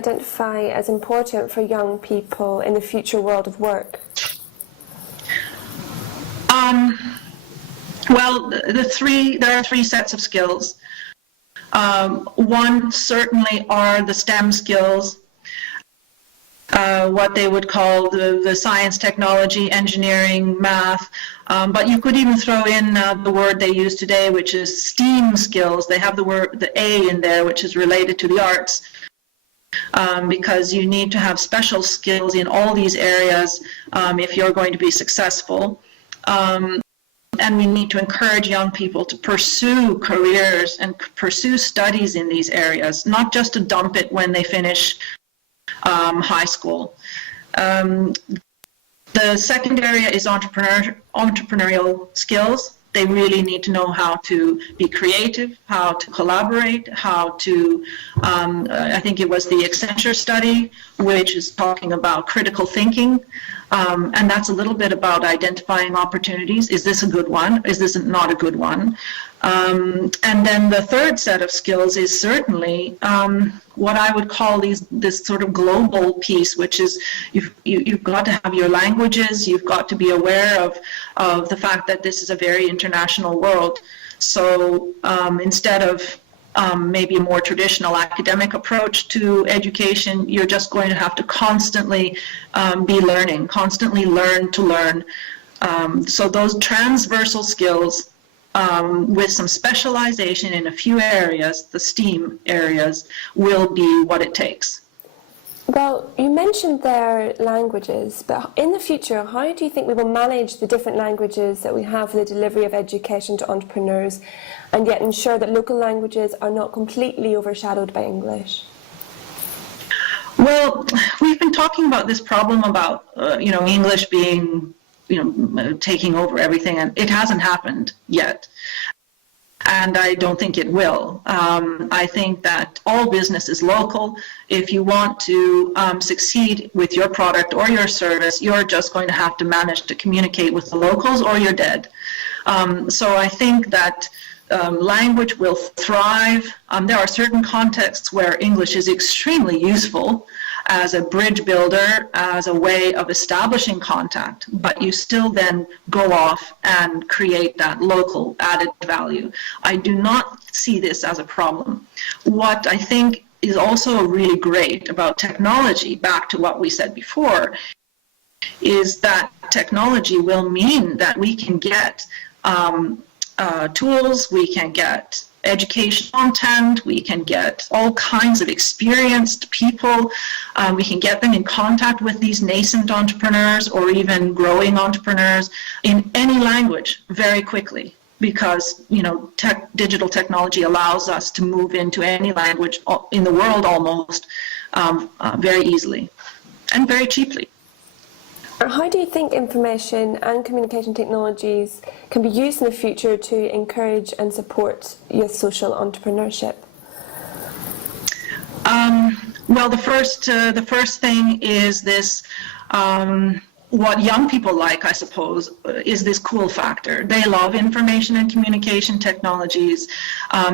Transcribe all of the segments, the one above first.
identify as important for young people in the future world of work? Well, there are three sets of skills. One certainly are the STEM skills, what they would call the science, technology, engineering, math, but you could even throw in the word they use today, which is STEAM skills. They have the A in there, which is related to the arts, because you need to have special skills in all these areas if you're going to be successful. And we need to encourage young people to pursue careers and pursue studies in these areas, not just to dump it when they finish high school. The second area is entrepreneurial skills. They really need to know how to be creative, how to collaborate, how to, I think it was the Accenture study, which is talking about critical thinking. And that's a little bit about identifying opportunities. Is this a good one? Is this not a good one? And then the third set of skills is certainly what I would call this sort of global piece, which is you've got to have your languages, you've got to be aware of the fact that this is a very international world. So instead of maybe a more traditional academic approach to education, you're just going to have to constantly be learning, constantly learn to learn. So those transversal skills with some specialization in a few areas, the STEAM areas, will be what it takes. Well, you mentioned their languages, but in the future, how do you think we will manage the different languages that we have for the delivery of education to entrepreneurs, and yet ensure that local languages are not completely overshadowed by English? Well, we've been talking about this problem about, English being, taking over everything, and it hasn't happened yet. And I don't think it will. I think that all business is local. If you want to succeed with your product or your service, you're just going to have to manage to communicate with the locals or you're dead. So I think that language will thrive. There are certain contexts where English is extremely useful as a bridge builder, as a way of establishing contact, but you still then go off and create that local added value. I do not see this as a problem. What I think is also really great about technology, back to what we said before, is that technology will mean that we can get tools, we can get education content, we can get all kinds of experienced people, we can get them in contact with these nascent entrepreneurs or even growing entrepreneurs in any language very quickly, because digital technology allows us to move into any language in the world almost very easily and very cheaply. How do you think information and communication technologies can be used in the future to encourage and support youth social entrepreneurship? Well, the first thing is this. What young people like, I suppose, is this cool factor. They love information and communication technologies,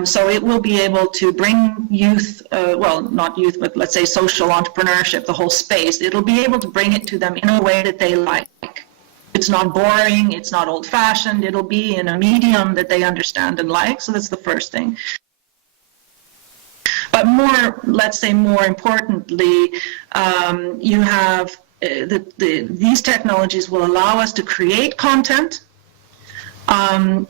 so it will be able to bring youth, well, not youth, but let's say social entrepreneurship, the whole space. It'll be able to bring it to them in a way that they like. It's not boring, it's not old-fashioned, it'll be in a medium that they understand and like, so that's the first thing. But let's say more importantly, you have these technologies will allow us to create content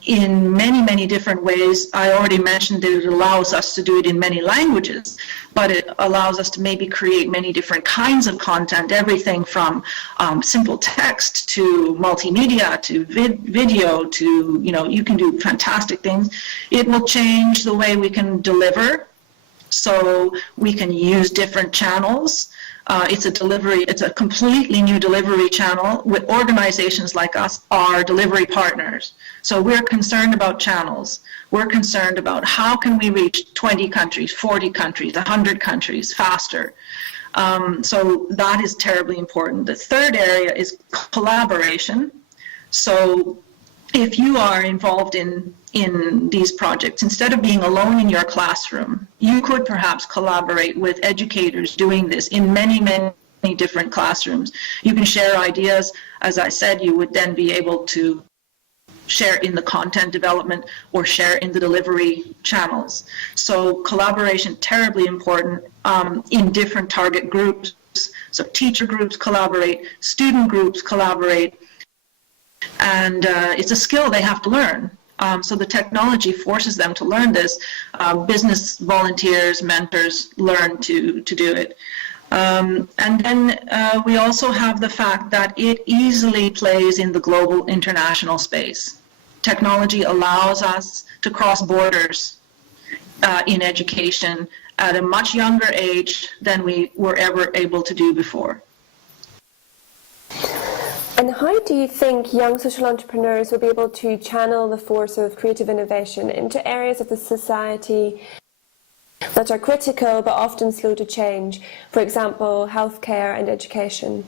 in many, many different ways. I already mentioned that it allows us to do it in many languages, but it allows us to maybe create many different kinds of content, everything from simple text to multimedia to video to, you can do fantastic things. It will change the way we can deliver, so we can use different channels. It's a completely new delivery channel with organizations like us are delivery partners. So we're concerned about channels. We're concerned about how can we reach 20 countries, 40 countries, 100 countries faster. So that is terribly important. The third area is collaboration. So if you are involved in these projects, instead of being alone in your classroom, you could perhaps collaborate with educators doing this in many, many different classrooms. You can share ideas. As I said, you would then be able to share in the content development or share in the delivery channels. So collaboration, terribly important in different target groups. So teacher groups collaborate, student groups collaborate, and it's a skill they have to learn. So the technology forces them to learn this. Business volunteers, mentors learn to do it. And then we also have the fact that it easily plays in the global international space. Technology allows us to cross borders in education at a much younger age than we were ever able to do before. And how do you think young social entrepreneurs will be able to channel the force of creative innovation into areas of the society that are critical but often slow to change, for example, healthcare and education?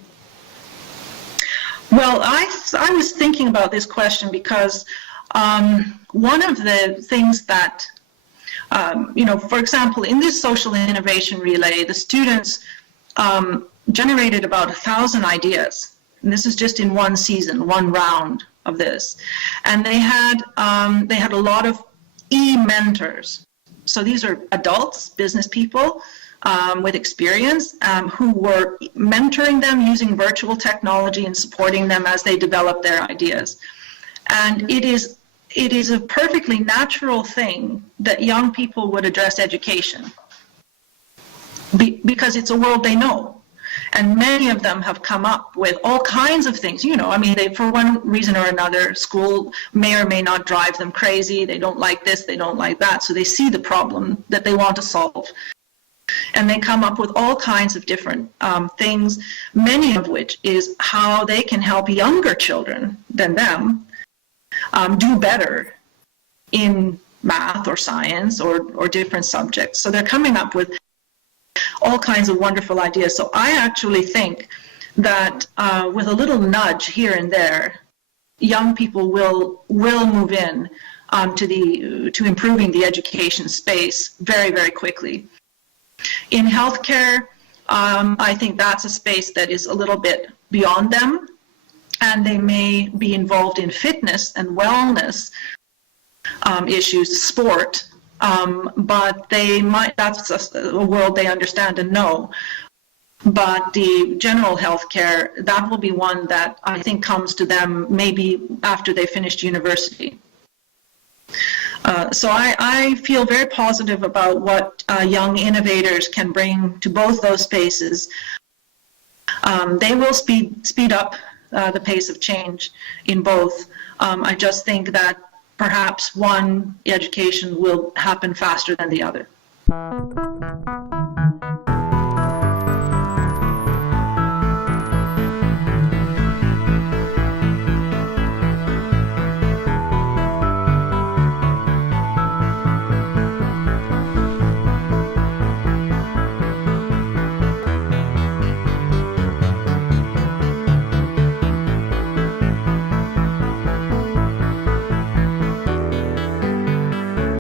Well, I was thinking about this question because one of the things that, for example, in this social innovation relay, the students generated about 1,000 ideas. And this is just in one season, one round of this. And they had a lot of e-mentors. So these are adults, business people with experience who were mentoring them using virtual technology and supporting them as they develop their ideas. And it is a perfectly natural thing that young people would address education because it's a world they know. And many of them have come up with all kinds of things. They, for one reason or another, school may or may not drive them crazy. They don't like this, they don't like that. So they see the problem that they want to solve. And they come up with all kinds of different things, many of which is how they can help younger children than them do better in math or science or different subjects. So they're coming up with all kinds of wonderful ideas. So I actually think that with a little nudge here and there, young people will move in to improving the education space very, very quickly. In healthcare, I think that's a space that is a little bit beyond them, and they may be involved in fitness and wellness issues, sport. But that's a world they understand and know. But the general healthcare, that will be one that I think comes to them maybe after they finished university. So I feel very positive about what young innovators can bring to both those spaces. They will speed up the pace of change in both. I just think that perhaps one education will happen faster than the other.